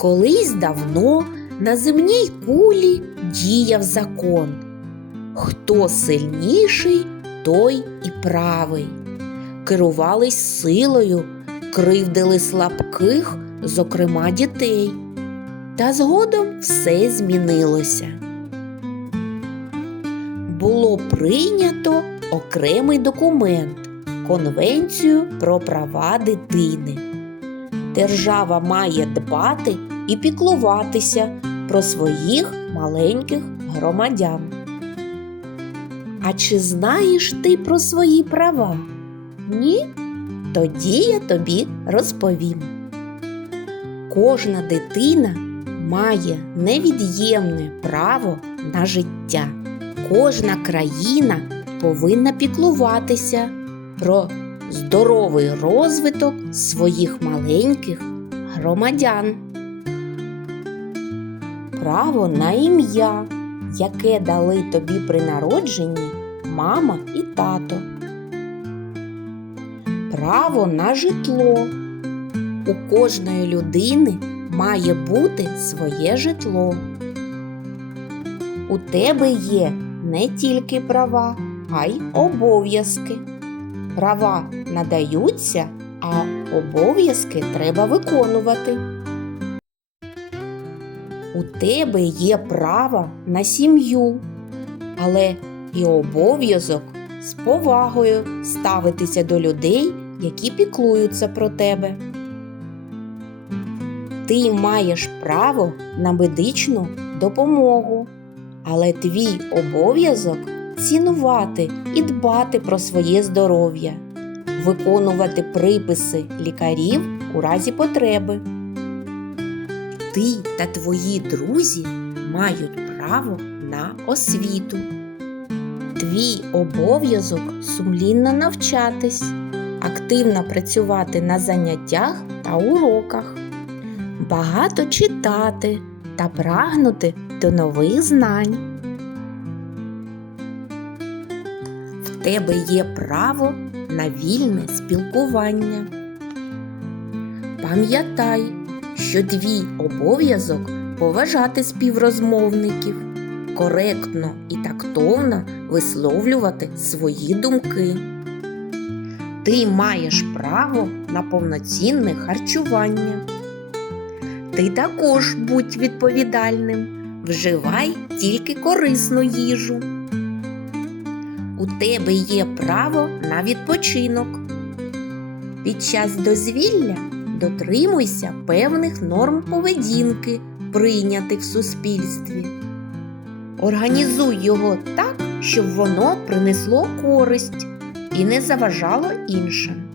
Колись давно на земній кулі діяв закон. Хто сильніший, той і правий. Керувались силою, кривдили слабких, зокрема дітей. Та згодом все змінилося. Було прийнято окремий документ Конвенцію про права дитини. Держава має дбати і піклуватися про своїх маленьких громадян. А чи знаєш ти про свої права? Ні? Тоді я тобі розповім. Кожна дитина має невід'ємне право на життя. Кожна країна повинна піклуватися про здоровий розвиток своїх маленьких громадян. Право на ім'я, яке дали тобі при народженні мама і тато. Право на житло. У кожної людини має бути своє житло. У тебе є не тільки права, а й обов'язки. Права надаються, а обов'язки треба виконувати. У тебе є право на сім'ю, але і обов'язок з повагою ставитися до людей, які піклуються про тебе. Ти маєш право на медичну допомогу, але твій обов'язок цінувати і дбати про своє здоров'я, виконувати приписи лікарів у разі потреби. Ти та твої друзі мають право на освіту. Твій обов'язок сумлінно навчатись, активно працювати на заняттях та уроках, багато читати та прагнути до нових знань. В тебе є право на вільне спілкування. Пам'ятай, що твій обов'язок поважати співрозмовників, коректно і тактовно висловлювати свої думки. Ти маєш право на повноцінне харчування. Ти також будь відповідальним, вживай тільки корисну їжу. У тебе є право на відпочинок. Під час дозвілля дотримуйся певних норм поведінки, прийнятих в суспільстві. Організуй його так, щоб воно принесло користь і не заважало іншим.